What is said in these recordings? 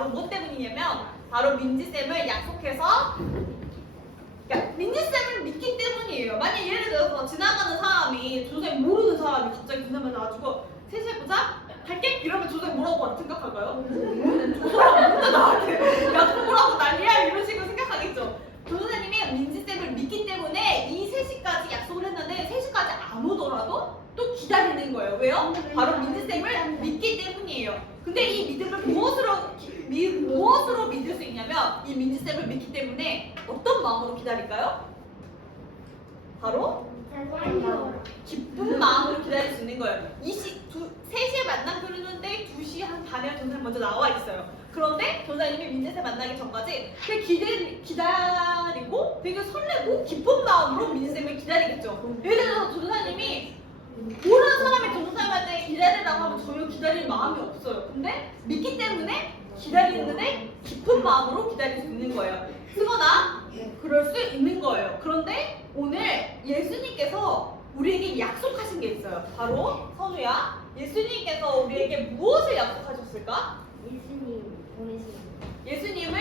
바로 뭐 때문이냐면 바로 민지쌤을 약속해서 그러니까 민지쌤을 믿기 때문이에요. 만약 예를 들어서 지나가는 사람이 조쌤 모르는 사람이 갑자기 조쌤한테 나와가지고 셋이 보자? 갈게? 이러면 조쌤 뭐라고 생각할까요? 저 사람 뭔데 나한테 약속을 하고 난리야 이런 식으로 생각하겠죠. 조선생님이 민지쌤을 믿기 때문에 이 3시까지 약속을 했는데 3시까지 안 오더라도 또 기다리는 거예요. 왜요? 바로 민지쌤을 믿기 때문이에요. 근데 이 믿음을 무엇으로 믿을 수 있냐면 이 민지쌤을 믿기 때문에 어떤 마음으로 기다릴까요? 바로 기쁜 마음으로 기다릴 수 있는 거예요. 3시에 만남 그러는데 2시 한 반에 전사님 먼저 나와 있어요. 그런데 전사님이 민지쌤 만나기 전까지 되게 기다리고 되게 설레고 기쁜 마음으로 민지쌤을 기다리겠죠. 예를 들어서 전사님이 모르는 사람이 전사님한테 기다리라고 하면 전혀 기다릴 마음이 없어요. 근데 믿기 때문에 기다리는데 기쁜 마음으로 기다릴 수 있는 거예요. 쓰거나 그럴 수 있는 거예요. 그런데 오늘 예수님께서 우리에게 약속하신 게 있어요. 바로 선우야, 예수님께서 우리에게 무엇을 약속하셨을까? 예수님을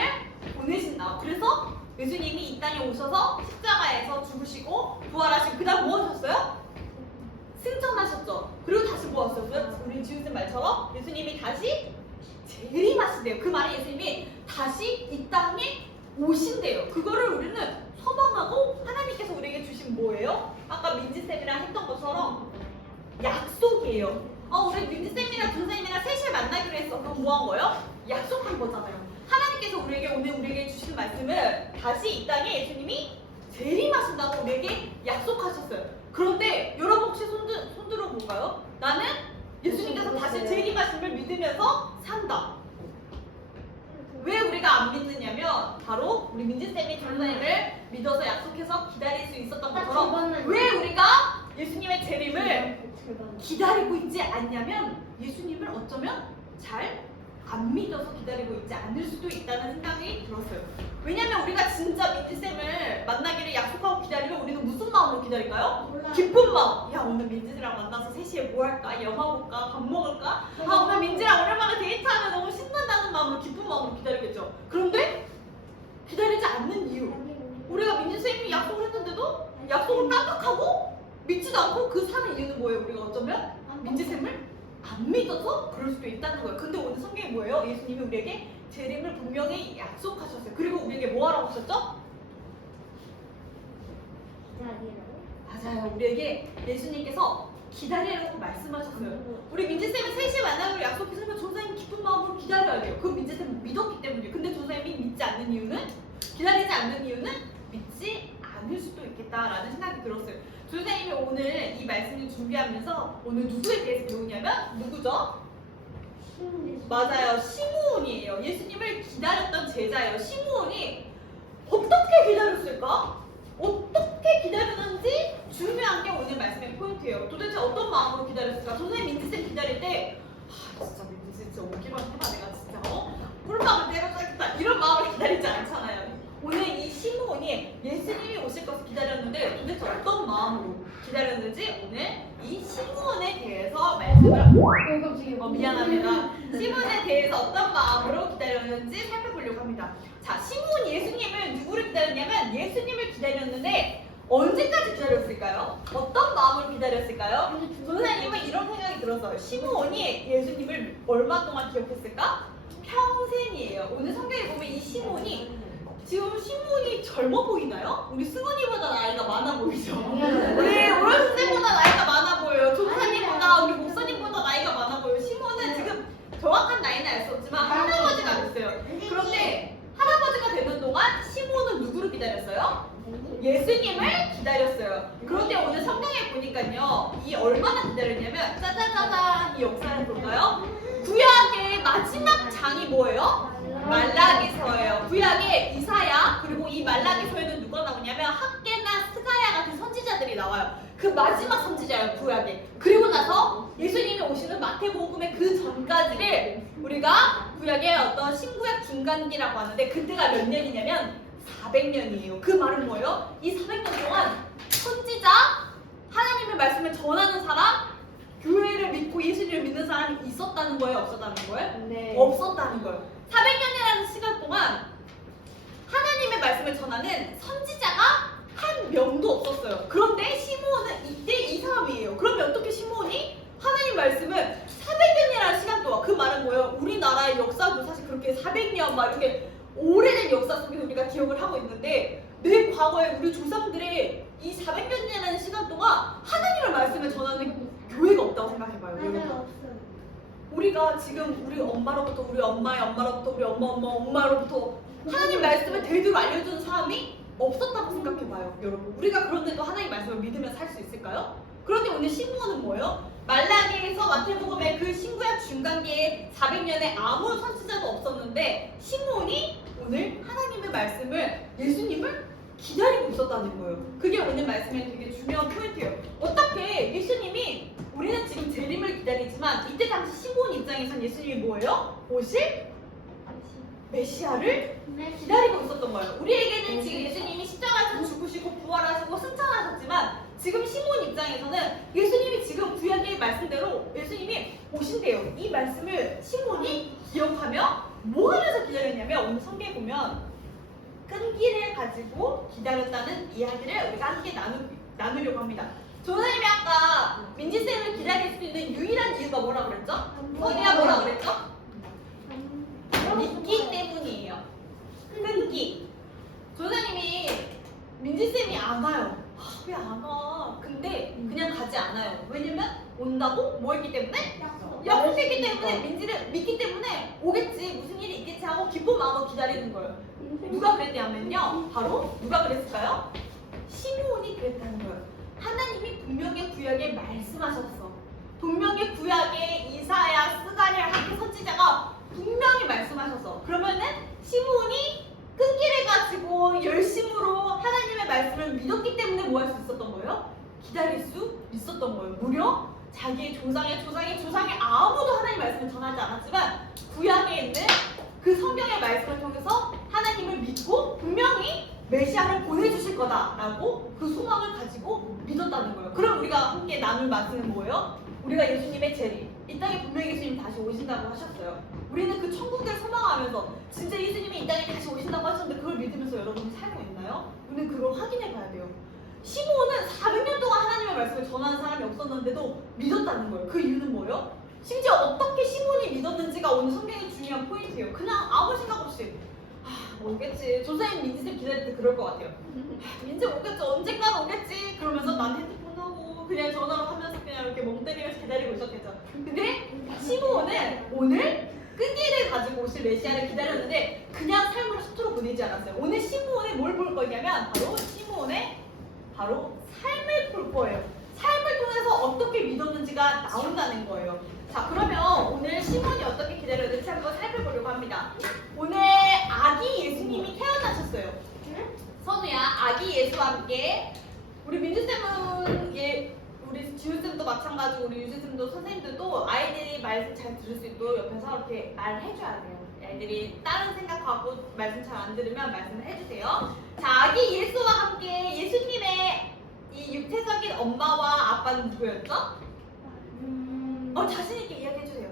보내신다. 그래서 예수님이 이 땅에 오셔서 십자가에서 죽으시고 부활하시고 그 다음 뭐 하셨어요? 승천하셨죠. 그리고 다시 뭐 하셨어요? 우리 지우쌤 말처럼 예수님이 다시 재림하신대요. 그 말이 예수님이 다시 이 땅에 오신대요. 그거를 우리는 소망하고 하나님께서 우리에게 주신 뭐예요? 아까 민지쌤이랑 했던 것처럼 약속이에요. 우리 민지쌤이랑 준쌤이랑 3시에 만나기로 했어. 그럼 뭐 한 거예요? 약속한 거잖아요. 하나님께서 우리에게 주신 말씀을 다시 이 땅에 예수님이 재림하신다고 우리에게 약속하셨어요. 그런데 여러분 혹시 손 들어볼까요? 나는 예수님께서 다시 재림하심을 믿으면서 산다. 왜 우리가 안 믿느냐면 바로 우리 민지쌤이 전사님을 믿어서 약속해서 기다릴 수 있었던 것처럼 왜 우리가 예수님의 재림을 기다리고 있지 않냐면 예수님을 어쩌면 잘 안 믿어서 기다리고 있지 않을 수도 있다는 생각이 들었어요. 왜냐면 우리가 진짜 민지쌤을 만나기를 약속하고 기다리면 우리는 무슨 마음으로 기다릴까요? 몰라요. 기쁜 마음. 야 오늘 민지랑 만나서 3시에 뭐 할까? 영화 볼까? 밥 먹을까? 오늘 민지랑 오랜만에 데이트하면 너무 신난다는 마음으로 기쁜 마음으로 기다리겠죠. 그런데 기다리지 않는 이유. 우리가 민지쌤이 약속을 했는데도 약속을 깜빡하고 믿지도 않고 그 사는 이유는 뭐예요? 우리가 어쩌면 민지쌤을 안 믿어서 그럴 수도 있다는 거예요. 근데 오늘 성경이 뭐예요? 예수님이 우리에게 재림을 분명히 약속하셨어요. 그리고 우리에게 뭐 하라고 하셨죠? 맞아요. 우리에게 예수님께서 기다리라고 말씀하셨어요. 우리 민지쌤은 3시에 만나기로 약속했으면 조사님 기쁜 마음으로 기다려야 돼요. 그 민지쌤은 믿었기 때문이에요. 근데 조사님이 믿지 않는 이유는? 기다리지 않는 이유는 믿지 않을 수도 있겠다라는 생각이 들었어요. 조사님이 오늘 이 말씀을 준비하면서 오늘 누구에 대해서 배우냐면 누구죠? 맞아요. 시므온이에요. 예수님을 기다렸던 제자예요. 시므온이 어떻게 기다렸을까? 어떻게 기다렸는지 중요한 게 오늘 말씀의 포인트예요. 도대체 어떤 마음으로 기다렸을까? 선생님 민지쌤 기다릴 때 진짜 민지 진짜 오기만 해봐 내가 진짜 꿀밤을 때려줘야겠다 이런 마음으로 기다리지 않잖아요. 오늘 이 시므온이 예수님이 오실 것을 기다렸는데 도대체 어떤 마음으로 기다렸는지 오늘 이 시므온에 대해서 말씀을 미안합니다. 시므온에 대해서 어떤 마음으로 기다렸는지 살펴보려고 합니다. 자, 시므온이 예수님을 누구를 기다렸냐면 예수님을 기다렸는데 언제까지 기다렸을까요? 어떤 마음으로 기다렸을까요? 전사님은 이런 생각이 들었어요. 시므온이 예수님을 얼마 동안 기억했을까? 평생이에요. 오늘 성경에 보면 이 시므온이 지금 시므온이 젊어 보이나요? 우리 승원이보다 나이가 많아 보이죠? 우리 오른쌤보다 나이가 많아 보여요. 조사님보다 우리 목사님보다 나이가 많아 보여요. 시므온은 지금 정확한 나이는 알 수 없지만 할아버지가 됐어요. 그런데 할아버지가 되는 동안 시므온은 누구를 기다렸어요? 예수님을 기다렸어요. 그런데 오늘 성경에 보니까요, 이 얼마나 기다렸냐면 짜자자잔 이 역사를 볼까요? 구약의 마지막 장이 뭐예요? 말라기서예요. 구약의 이사야 그리고 이 말라기서에는 누가 나오냐면 학개나 스가랴 같은 선지자들이 나와요. 그 마지막 선지자예요. 구약에. 그리고 나서 예수님이 오시는 마태복음의 그 전까지를 우리가 구약의 어떤 신구약 중간기라고 하는데 그때가 몇 년이냐면 400년이에요. 그 말은 뭐예요? 이 400년 동안 선지자, 하나님의 말씀을 전하는 사람, 교회를 믿고 예수님을 믿는 사람이 있었다는 거예요? 없었다는 거예요? 네. 없었다는 거예요. 400년이 동안 하나님의 말씀을 전하는 선지자가 한 명도 없었어요. 그런데 시므온은 이때 이 사람이에요. 그러면 어떻게 시므온이 하나님 말씀을 400년이라는 시간 동안, 그 말은 뭐예요? 우리나라의 역사도 사실 그렇게 400년 막 이렇게 오래된 역사 속에서 우리가 기억을 하고 있는데, 내 과거에 우리 조상들의 이 400년이라는 시간 동안 하나님의 말씀을 전하는 교회가 없다고 생각해봐요. 맞아요, 여러분. 없어요. 우리가 지금 우리 엄마로부터, 우리 엄마의 엄마로부터, 우리 엄마로부터 하나님 말씀을 대대로 알려주는 사람이 없었다고 생각해봐요. 여러분, 우리가 그런데도 하나님 말씀을 믿으면 살 수 있을까요? 그런데 오늘 시므온은 뭐예요? 말라기에서 마태복음의 그 신구약 중간기에 400년에 아무 선지자도 없었는데 시므온이 오늘 하나님의 말씀을, 예수님을 기다리고 있었다는 거예요. 그게 오늘 말씀의 되게 중요한 포인트예요. 어떻게 예수님이, 우리는 지금 재림을 기다리지만 이때 당시 시므온 입장에선 예수님이 뭐예요? 오실 메시아를 기다리고 있었던 거예요. 우리에게는 지금 예수님이 십자가에서 죽으시고 부활하시고 승천하셨지만, 지금 시므온 입장에서는 예수님이 지금 구약의 말씀대로 예수님이 오신대요. 이 말씀을 시므온이 기억하며 뭐 하면서 기다렸냐면, 오늘 성경에 보면 끈기를 가지고 기다렸다는 이야기를 우리가 함께 나누려고 합니다. 조선님이 아까 민지쌤을 기다릴 수 있는 유일한 이유가 뭐라 그랬죠? 선이야 뭐라 그랬죠? 믿기 때문이에요. 끈기. 조사님이 민지쌤이 안 와요. 왜 안 와? 근데 그냥 가지 않아요. 왜냐면 온다고 뭐 했기 때문에? 약속했기 때문에, 민지를 믿기 때문에 오겠지, 무슨 일이 있겠지 하고 기쁜 마음으로 기다리는 거예요. 누가 그랬냐면요, 바로 누가 그랬을까요? 시므온이 그랬다는 거예요. 하나님이 분명히 구약에 말씀하셨어. 분명히 구약에 이사야, 스가랴, 하나님 선지자가 분명히 말씀하셨어. 그러면은 시므온이 끈기를 가지고 열심으로 하나님의 말씀을 믿었기 때문에 뭐 할 수 있었던 거예요? 기다릴 수 있었던 거예요. 무려 자기의 조상의 아무도 하나님의 말씀을 전하지 않았지만 구약에 있는 그 성경의 말씀을 통해서 하나님을 믿고 분명히 메시아를 보내주실 거다라고 그 소망을 가지고 믿었다는 거예요. 그럼 우리가 함께 나눌 말씀은 뭐예요? 우리가 예수님의 재림, 이 땅에 분명히 예수님 다시 오신다고 하셨어요. 우리는 그 천국을 소망하면서 진짜 예수님이 이 땅에 다시 오신다고 하셨는데, 그걸 믿으면서 여러분이 살고 있나요? 우리는 그걸 확인해 봐야 돼요. 시므온은 400년 동안 하나님의 말씀을 전하는 사람이 없었는데도 믿었다는 거예요. 그 이유는 뭐예요? 심지어 어떻게 시므온이 믿었는지가 오늘 성경의 중요한 포인트예요. 그냥 아무 생각 없이 오겠지. 조사님 민지쌤 기다릴 때 그럴 것 같아요. 민지 오겠지, 언젠간 오겠지. 그러면서 난 핸드폰 하고 그냥 전화로 하면서 그냥 이렇게 멍 때리면서 기다리고 있었겠죠. 근데 시므온은 오늘 끈기를 가지고 오실 메시아를 기다렸는데 그냥 삶으로 수토로 보내지 않았어요. 오늘 시므온의 뭘 볼 거냐면 바로 시므온의 삶을 볼 거예요. 삶을 통해서 어떻게 믿었는지가 나온다는 거예요. 자, 그러면 오늘 시몬이 어떻게 기다렸는지 한번 살펴보려고 합니다. 오늘 아기 예수님이 태어나셨어요. 선우야, 아기 예수와 함께 우리 민주쌤은 우리 지우쌤도 마찬가지고 우리 유지쌤도 선생님들도 아이들이 말씀 잘 들을 수 있도록 옆에서 이렇게 말을 해줘야 돼요. 아이들이 다른 생각하고 말씀 잘 안 들으면 말씀을 해주세요. 자, 아기 예수와 함께 예수님의 이 육체적인 엄마와 아빠는 누구였죠? 자신있게 이야기해주세요.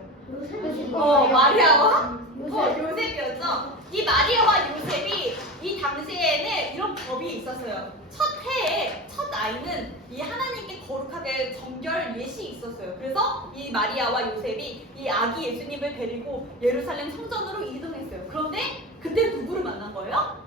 마리아와 요셉이었죠? 이 마리아와 요셉이 이 당시에는 이런 법이 있었어요. 첫 해에 첫 아이는 이 하나님께 거룩하게 정결 예시 있었어요. 그래서 이 마리아와 요셉이 이 아기 예수님을 데리고 예루살렘 성전으로 이동했어요. 그런데 그때 누구를 만난 거예요?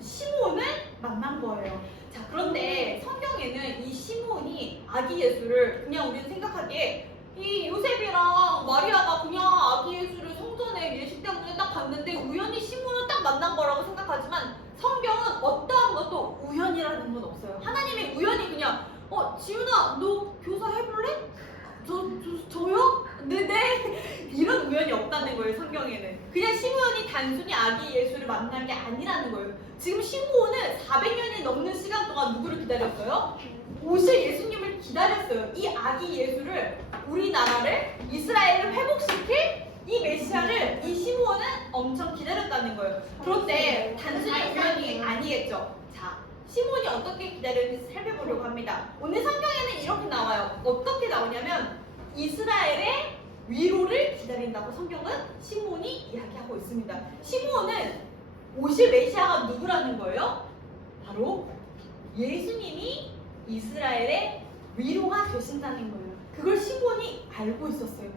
시므온을 만난 거예요. 자, 그런데 성경에는 이 시므온이 아기 예수를 그냥 우리는 생각하기에 이 요셉이랑 마리아가 그냥 아기 예수를 성전에 예식 때문에 딱 봤는데 우연히 시므온을 딱 만난 거라고 생각하지만, 성경은 어떠한 것도 우연이라는 건 없어요. 하나님이 우연히 그냥 지훈아 너 교사 해볼래? 저요? 네네. 이런 우연이 없다는 거예요. 성경에는 그냥 시므온이 단순히 아기 예수를 만난 게 아니라는 거예요. 지금 시므온은 400년이 넘는 시간 동안 누구를 기다렸어요? 오실 예수님을 기다렸어요. 이 아기 예수를, 우리나라를, 이스라엘을 회복시킬 이 메시아를 이 시므온은 엄청 기다렸다는 거예요. 그런데 단순히 우연이 아니겠죠. 자, 시므온이 어떻게 기다렸는지 살펴보려고 합니다. 오늘 성경에는 이렇게 나와요. 어떻게 나오냐면 이스라엘의 위로를 기다린다고 성경은 시므온이 이야기하고 있습니다. 시므온은 오실 메시아가 누구라는 거예요? 바로 예수님이 이스라엘의 위로가 되신다는 거예요. 그걸 시므온이 알고 있었어요.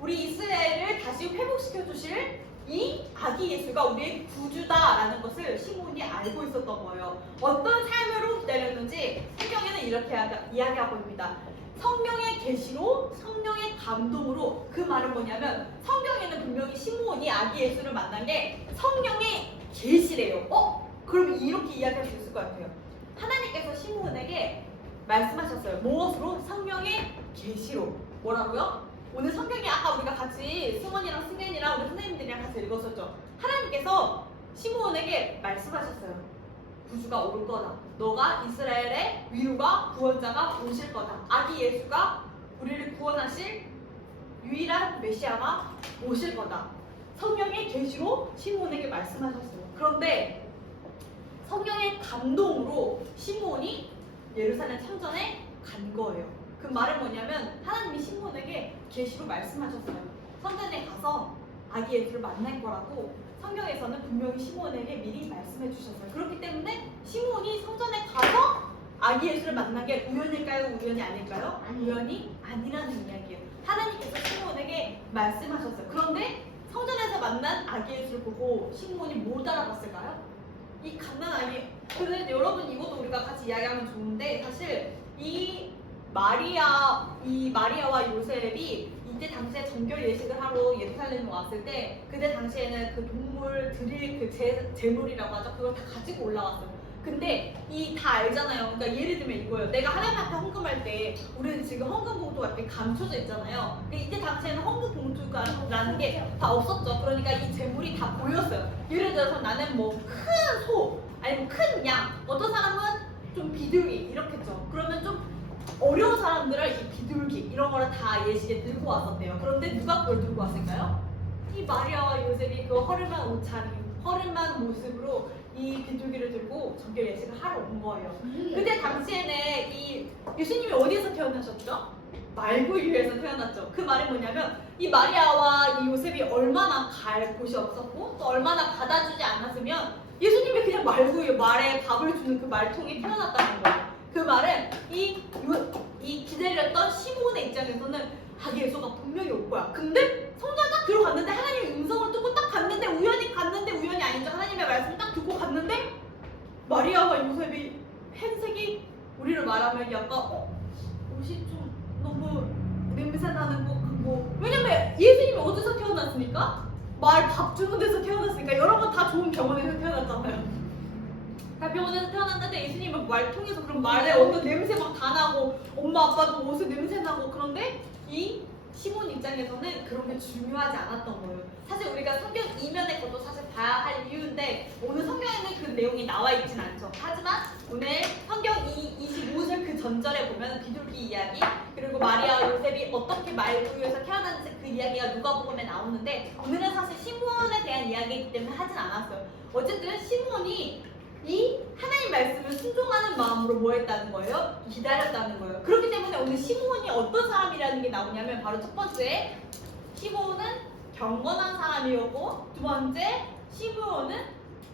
우리 이스라엘을 다시 회복시켜 주실 이 아기 예수가 우리의 구주다라는 것을 시므온이 알고 있었던 거예요. 어떤 삶으로 기다렸는지 성경에는 이렇게 이야기하고 있습니다. 성령의 계시로, 성령의 감동으로. 그 말은 뭐냐면 성경에는 분명히 시므온이 아기 예수를 만난 게 성령의 계시래요. 그럼 이렇게 이야기할 수 있을 것 같아요. 하나님께서 시므온에게 말씀하셨어요. 무엇으로? 성령의 계시로. 뭐라고요? 오늘 성경이 아까 우리가 같이 승원이랑 승현이랑 우리 선생님들이랑 같이 읽었었죠. 하나님께서 시므온에게 말씀하셨어요. 구주가 올 거다. 너가 이스라엘의 위로가 구원자가 오실 거다. 아기 예수가 우리를 구원하실 유일한 메시아가 오실 거다. 성령의 계시로 시므온에게 말씀하셨어요. 그런데 성령의 감동으로 시므온이 예루살렘 성전에 간 거예요. 그 말은 뭐냐면 하나님이 시므온에게 계시로 말씀하셨어요. 성전에 가서 아기 예수를 만날 거라고 성경에서는 분명히 시므온에게 미리 말씀해 주셨어요. 그렇기 때문에 시므온이 성전에 가서 아기 예수를 만난 게 우연일까요? 우연이 아닐까요? 우연이 아니라는 이야기예요. 하나님께서 시므온에게 말씀하셨어요. 그런데 성전에서 만난 아기 예수를 보고 시므온이 못 알아봤을까요? 이 갓난 아기. 근데 여러분 이것도 우리가 같이 이야기하면 좋은데 사실 이 마리아와 요셉이 이때 당시에 정결 예식을 하러 예루살렘에 왔을 때 그때 당시에는 그 동물 드릴 그 제물이라고 하죠. 그걸 다 가지고 올라왔어요. 근데 이 다 알잖아요. 그러니까 예를 들면 이거예요. 내가 하나님한테 헌금할 때 우리는 지금 헌금 봉투가 이렇게 감춰져 있잖아요. 근데 이때 당시에는 헌금 봉투가라는 게 다 없었죠. 그러니까 이 제물이 다 보였어요. 예를 들어서 나는 뭐 큰 소 아니면 큰 양, 어떤 사람은 좀 비둘기 이렇겠죠. 그러면 좀 어려운 사람들은 이 비둘기 이런 거를 다 예식에 들고 왔었대요. 그런데 누가 그걸 들고 왔을까요? 이 마리아와 요셉이 그 허름한 옷차림, 허름한 모습으로 이 비둘기를 들고 정결 예식을 하러 온 거예요. 그때 당시에는 이 예수님이 어디에서 태어나셨죠? 말구유에서 태어났죠. 그 말이 뭐냐면 이 마리아와 이 요셉이 얼마나 갈 곳이 없었고 또 얼마나 받아주지 않았으면 예수님이 그냥 말구유, 말에 밥을 주는 그 말통이 태어났다는 거예요. 그 말은 이 기다렸던 시므온의 입장에서는 아기 예수가 분명히 올 거야. 근데 성전에 딱 들어갔는데 하나님의 음성을 듣고 딱 갔는데 우연히 아니죠. 하나님의 말씀을 딱 듣고 갔는데 마리아와 요셉이 흰색이 우리를 말하면 약간 옷이 좀 너무 냄새 나는 거 같고 왜냐면 예수님이 어디서 태어났습니까? 말 밥 주는 데서 태어났으니까 여러분 다 좋은 병원에서 태어났잖아요. 다 병원에서 태어났는데 예수님은 말 통해서 그런 말에 어떤 냄새 막 다 나고 엄마 아빠도 옷에 냄새 나고 그런데 이 시몬 입장에서는 그런 게 중요하지 않았던 거예요. 사실 우리가 성경 이면의 것도 사실 봐야 할 이유인데 오늘 성경에는 그 내용이 나와 있진 않죠. 하지만 오늘 성경 25절 그 전절에 보면 비둘기 이야기 그리고 마리아와 요셉이 어떻게 말구유에서 태어났는지 그 이야기가 누가복음에 나오는데 오늘은 사실 시몬에 대한 이야기이기 때문에 하진 않았어요. 어쨌든 시몬이 이 하나님 말씀을 순종하는 마음으로 뭐 했다는 거예요? 기다렸다는 거예요. 그렇기 때문에 오늘 시므온이 어떤 사람이라는 게 나오냐면 바로 첫 번째 시므온은 경건한 사람이었고 두 번째 시므온은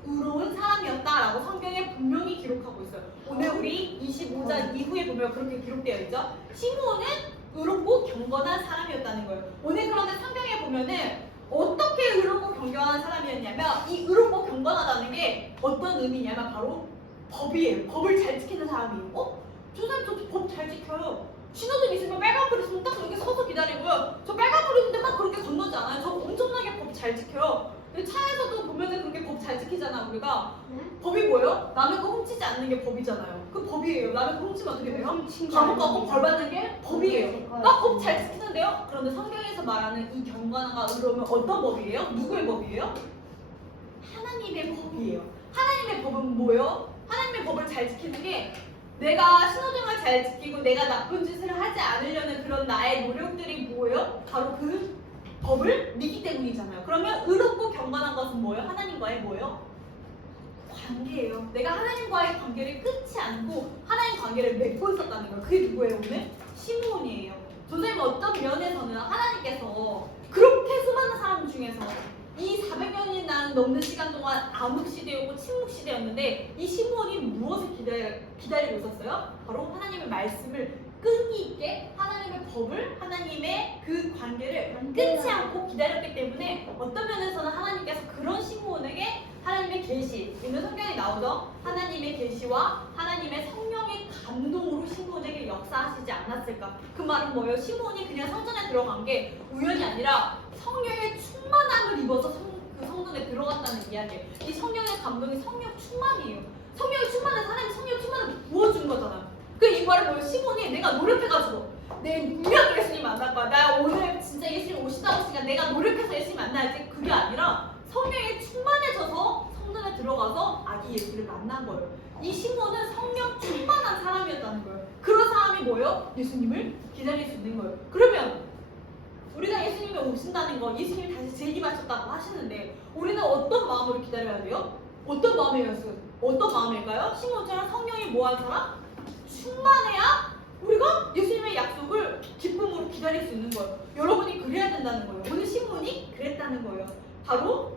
의로운 사람이었다라고 성경에 분명히 기록하고 있어요. 오늘 우리 25장 이후에 보면 그렇게 기록되어 있죠. 시므온은 의롭고 경건한 사람이었다는 거예요. 오늘 그런데 성경에 보면은 어떻게 의롭고 경건한 사람이었냐면 이 의롭고 경건하다는 게 어떤 의미냐면 바로 법이에요. 법을 잘 지키는 사람이에요. 조사님 저 법 잘 지켜요. 신호등 있으면 빨간불 있으면 딱 여기 서서 기다리고요. 저 빨간불 있는데 막 그렇게 건너지 않아요. 저 엄청나게 법 잘 지켜요. 차에서도 보면은 그렇게 법 잘 지키잖아 우리가. 법이 뭐예요? 남의 거 훔치지 않는 게 법이잖아요. 그 법이에요. 남의 거 훔치면 어떻게 돼요? 감옥 가고 벌 받는 게 법이에요. 나 법 잘 지키는데요? 그런데 성경에서 말하는 이 경건과 의로움은 어떤 법이에요? 누구의 법이에요? 하나님의 법이에요. 하나님의 법은 뭐예요? 하나님의 법을 잘 지키는 게 내가 신호등을 잘 지키고 내가 나쁜 짓을 하지 않으려는 그런 나의 노력들이 뭐예요? 바로 그 법을 믿기 때문이잖아요. 그러면 의롭고 경건한 것은 뭐예요? 하나님과의 뭐예요? 관계예요. 내가 하나님과의 관계를 끊지 않고 하나님 관계를 맺고 있었다는 거예요. 그게 누구예요 오늘? 시므온이에요. 선생님 어떤 면에서는 하나님께서 그렇게 수많은 사람 중에서 이 400년이 넘는 시간 동안 암흑 시대였고 침묵 시대였는데 이 시므온이 무엇을 기다리고 있었어요? 바로 하나님의 말씀을 끈기 있게 하나님의 법을 하나님의 그 관계를 끊지 않고 기다렸기 때문에 어떤 면에서는 하나님께서 그런 시므온에게 하나님의 계시, 오늘 성경에 나오죠? 하나님의 계시와 하나님의 성령의 감동으로 시므온에게 역사하시지 않았을까? 그 말은 뭐예요? 시므온이 그냥 성전에 들어간 게 우연이 아니라 성령의 충만함을 입어서 그 성전에 들어갔다는 이야기예요. 이 성령의 감동이 성령 충만이에요. 성령이 충만해서 하나님 성령 충만을 부어준 거잖아요. 이 말은 뭐예요? 시몬이 내가 노력해가지고 내 분명히 예수님 만날 거야. 나 오늘 진짜 예수님 오신다고 시간 내가 노력해서 예수님 만나야지. 그게 아니라 성령이 충만해져서 성전에 들어가서 아기 예수를 만난 거예요. 이 시몬은 성령 충만한 사람이었다는 거예요. 그런 사람이 뭐예요? 예수님을 기다릴 수 있는 거예요. 그러면 우리가 예수님이 오신다는 거, 예수님이 다시 재림하셨다고 하시는데 우리는 어떤 마음으로 기다려야 돼요? 어떤 마음이었어요? 어떤 마음일까요? 시몬처럼 성령이 뭐한 사람? 충만해야 우리가 예수님의 약속을 기쁨으로 기다릴 수 있는 거예요. 여러분이 그래야 된다는 거예요. 오늘 시몬이 그랬다는 거예요. 바로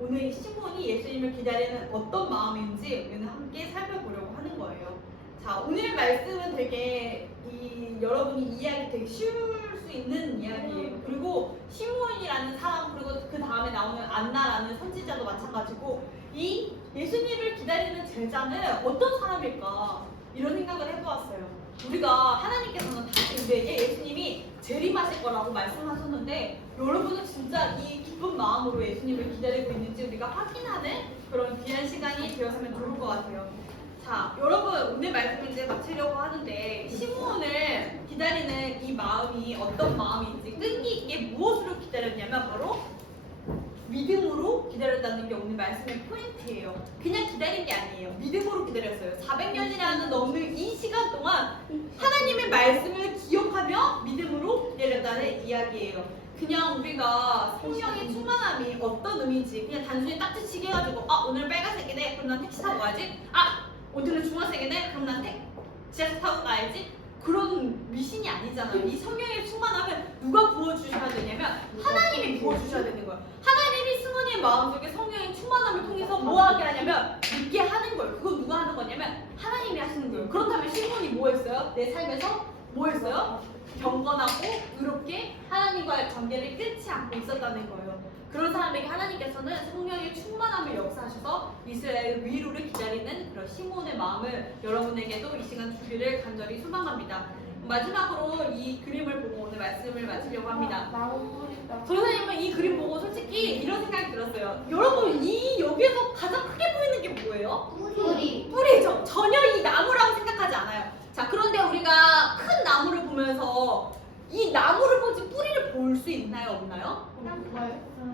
오늘 시몬이 예수님을 기다리는 어떤 마음인지 우리는 함께 살펴보려고 하는 거예요. 자, 오늘의 말씀은 되게 여러분이 이해하기 되게 쉬울 수 있는 이야기예요. 그리고 시몬이라는 사람, 그리고 그 다음에 나오는 안나라는 선지자도 마찬가지고 이 예수님을 기다리는 제자는 어떤 사람일까? 이런 생각을 해보았어요. 우리가 하나님께서는 다시 우리에게 예수님이 재림하실 거라고 말씀하셨는데 여러분은 진짜 이 기쁜 마음으로 예수님을 기다리고 있는지 우리가 확인하는 그런 귀한 시간이 되었으면 좋을 것 같아요. 자, 여러분 오늘 말씀을 이제 마치려고 하는데 시므온을 기다리는 이 마음이 어떤 마음인지 끈기 있게 무엇으로 기다렸냐면 바로 믿음으로 기다렸다는 게 오늘 말씀의 포인트예요. 그냥 기다린 게 아니에요. 믿음으로 기다렸어요. 400년이라는 넘는 이 시간 동안 하나님의 말씀을 기억하며 믿음으로 기다렸다는 이야기예요. 그냥 우리가 성령의 충만함이 어떤 의미인지 그냥 단순히 딱지치기 해가지고 오늘 빨간색이네 그럼 난 택시 타고 가야지. 오늘은 주황색이네 그럼 난 지하철 타고 가야지. 그런 미신이 아니잖아요. 이 성령의 충만함을 누가 부어주셔야 되냐면 하나님이 부어주셔야 되는 거예요. 하나님이 승원이의 마음속에 성령의 충만함을 통해서 뭐 하게 하냐면 믿게 하는 거예요. 그건 누가 하는 거냐면 하나님이 하시는 거예요. 그렇다면 시몬이 뭐 했어요? 내 삶에서 뭐 했어요? 경건하고 의롭게 하나님과의 관계를 끊지 않고 있었다는 거예요. 그런 사람에게 하나님께서는 성령의 충만함을 역사하셔서 이스라엘 위로를 기다리는 그런 시몬의 마음을 여러분에게도 이 시간 주기를 간절히 소망합니다. 마지막으로 이 그림을 보고 오늘 말씀을 마치려고 합니다. 전사님은 이 그림 보고 솔직히 이런 생각이 들었어요. 여러분 여기에서 가장 크게 보이는 게 뭐예요? 뿌리죠. 전혀 이 나무라고 생각하지 않아요. 자, 그런데 우리가 큰 나무를 보면서 이 나무를 보지 뿌리를 볼 수 있나요? 없나요?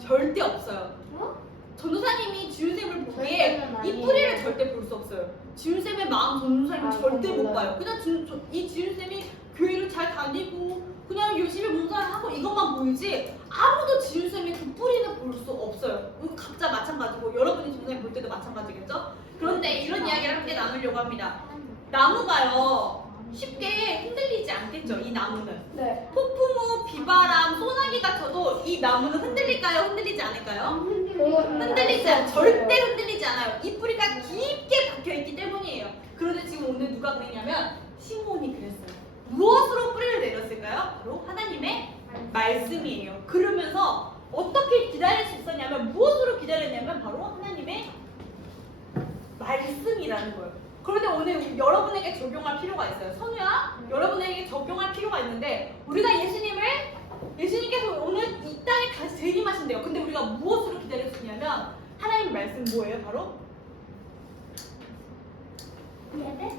절대 없어요. 전도사님이 지훈쌤을 보기에 이 뿌리를 절대 볼 수 없어요. 지훈쌤의 마음 전도사님은 절대 못 봐요. 그냥 이 지훈쌤이 교회를 잘 다니고 그냥 열심히 봉사를 하고 이것만 보이지 아무도 지훈쌤의 그 뿌리는 볼 수 없어요. 각자 마찬가지고 여러분이 전도사님 볼 때도 마찬가지겠죠? 그런데 이런 이야기를 함께 나누려고 합니다. 나무가요 쉽게 흔들리지 않겠죠, 이 나무는. 네. 폭풍우, 비바람, 소나기가 쳐도 이 나무는 흔들릴까요? 흔들리지 않을까요? 흔들리지 않아요. 절대 흔들리지 않아요. 이 뿌리가 깊게 박혀있기 때문이에요. 그런데 지금 오늘 누가 그랬냐면 시몬이 그랬어요. 무엇으로 뿌리를 내렸을까요? 바로 하나님의 말씀이에요. 그러면서 어떻게 기다릴 수 있었냐면 무엇으로 기다렸냐면 바로 하나님의 말씀이라는 거예요. 그런데 오늘 여러분에게 적용할 필요가 있어요. 선우야, 여러분에게 적용할 필요가 있는데 우리가 예수님께서 오늘 이 땅에 다시 재림하신대요. 근데 우리가 무엇으로 기다릴 수 있냐면 하나님 말씀 뭐예요? 바로 예배?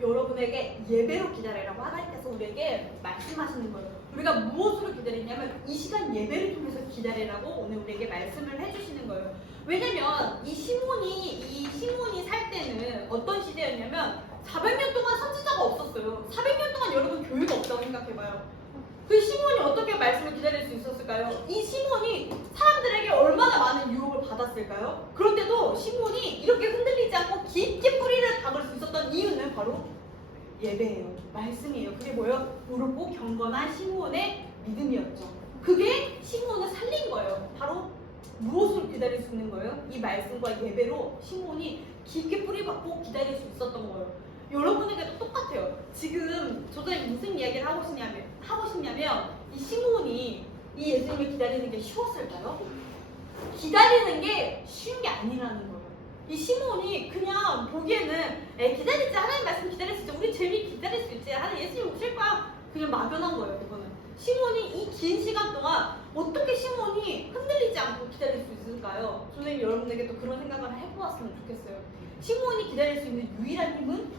여러분에게 예배로 기다리라고 하나님께서 우리에게 말씀하시는 거예요. 우리가 무엇으로 기다리냐면 이 시간 예배를 통해서 기다리라고 오늘 우리에게 말씀을 해주시는 거예요. 왜냐면 이 시몬이 살 때는 어떤 시대였냐면 400년 동안 선지자가 없었어요. 400년 동안 여러분 교회가 없다고 생각해봐요. 그 시몬이 어떻게 말씀을 기다릴 수 있었을까요? 이 시몬이 사람들에게 얼마나 많은 유혹을 받았을까요? 그런데도 시몬이 이렇게 흔들리지 않고 깊게 뿌리를 박을 수 있었던 이유는 바로 예배예요. 말씀이에요. 그게 뭐예요? 무릎 꿇고 경건한 시므온의 믿음이었죠. 그게 시므온을 살린 거예요. 바로 무엇으로 기다릴 수 있는 거예요? 이 말씀과 예배로 시므온이 깊게 뿌리박고 기다릴 수 있었던 거예요. 여러분에게도 똑같아요. 지금 저자님이 무슨 이야기를 하고 싶냐면 이 시므온이 이 예수님을 기다리는 게 쉬웠을까요? 기다리는 게 쉬운 게 아니라는 거예요. 이 시므온이 그냥 보기에는 기다리지, 하나님 말씀 기다릴 수 있지, 우리 재미 기다릴 수 있지, 하나님 예수님 오실 거야, 그냥 막연한 거예요. 그거는 시므온이 이 긴 시간 동안 어떻게 시므온이 흔들리지 않고 기다릴 수 있을까요? 선생님 여러분에게 또 그런 생각을 해보았으면 좋겠어요. 시므온이 기다릴 수 있는 유일한 힘은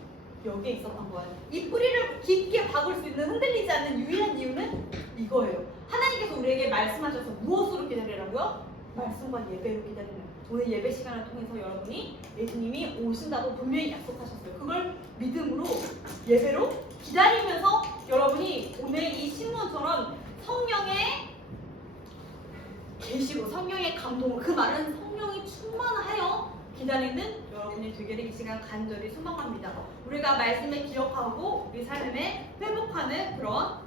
여기에 있었던 거예요. 이 뿌리를 깊게 박을 수 있는, 흔들리지 않는 유일한 이유는 이거예요. 하나님께서 우리에게 말씀하셔서 무엇으로 기다리라고요? 말씀과 예배로 기다리는. 오늘 예배 시간을 통해서 여러분이 예수님이 오신다고 분명히 약속하셨어요. 그걸 믿음으로, 예배로 기다리면서 여러분이 오늘 이 시므온처럼 성령의 계시로, 성령의 감동, 그 말은 성령이 충만하여 기다리는 여러분이 되기를 이 시간 간절히 소망합니다. 우리가 말씀을 기억하고 우리 삶에 회복하는 그런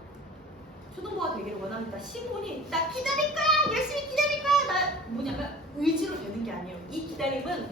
초등부가 되기를 원합니다. 시므온이 나 기다릴 거야, 열심히 기다릴 거야, 나 뭐냐면 의지로 되는 게 아니에요. 이 기다림은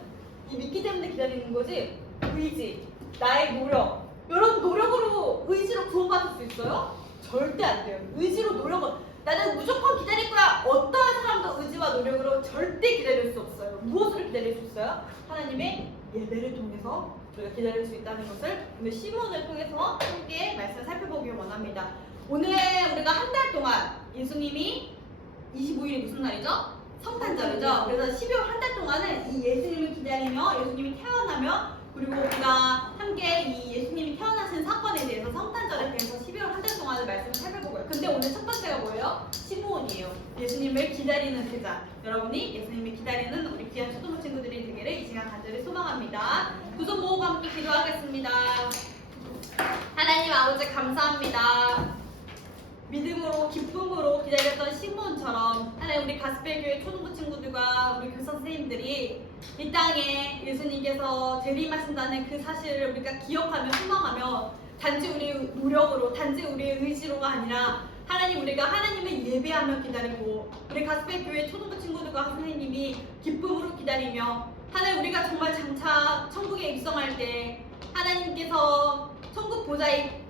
이 믿기 때문에 기다리는 거지, 의지, 나의 노력. 여러분 노력으로 의지로 구원받을 수 있어요? 절대 안 돼요. 의지로 노력은 나는 무조건 기다릴 거야. 어떠한 사람도 의지와 노력으로 절대 기다릴 수 없어요. 무엇을 기다릴 수 있어요? 하나님의 예배를 통해서 우리가 기다릴 수 있다는 것을 오늘 시므온을 통해서 함께 말씀을 살펴보길 원합니다. 오늘 우리가 한 달 동안 예수님이 25일이 무슨 날이죠? 성탄절이죠. 그래서 12월 한 달 동안은 이 예수님을 기다리며 예수님이 태어나며 그리고 우리가 함께 이 예수님이 태어나신 사건에 대해서 성탄절에 대해서 12월 한 달 동안의 말씀을 살펴보고요. 근데 오늘 첫 번째가 뭐예요? 시므온이에요. 예수님을 기다리는 제자. 여러분이 예수님을 기다리는 우리 귀한 초등부 친구들이 되기를 이 시간 간절히 소망합니다. 두 손 모으고 함께 기도하겠습니다. 하나님 아버지 감사합니다. 믿음으로 기쁨으로 기다렸던 시므온처럼 하나님 우리 가스펠 교회 초등부 친구들과 우리 교사 선생님들이 이 땅에 예수님께서 재림하신다는 그 사실을 우리가 기억하며 소망하며 단지 우리의 노력으로 단지 우리의 의지로가 아니라 하나님 우리가 하나님을 예배하며 기다리고 우리 가스펠 교회 초등부 친구들과 선생님이 기쁨으로 기다리며 하나님 우리가 정말 장차 천국에 입성할 때 하나님께서 천국 보좌에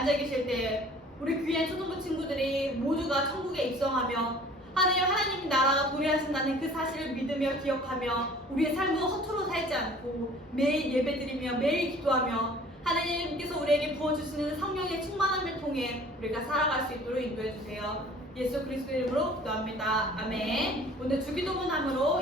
앉아 계실 때 우리 귀한 초등부 친구들이 모두가 천국에 입성하며 하나님 나라가 도래하신다는 그 사실을 믿으며 기억하며 우리의 삶은 허투루 살지 않고 매일 예배드리며 매일 기도하며 하나님께서 우리에게 부어주시는 성령의 충만함을 통해 우리가 살아갈 수 있도록 인도해 주세요. 예수 그리스도 이름으로 기도합니다. 아멘. 오늘 주기도문함으로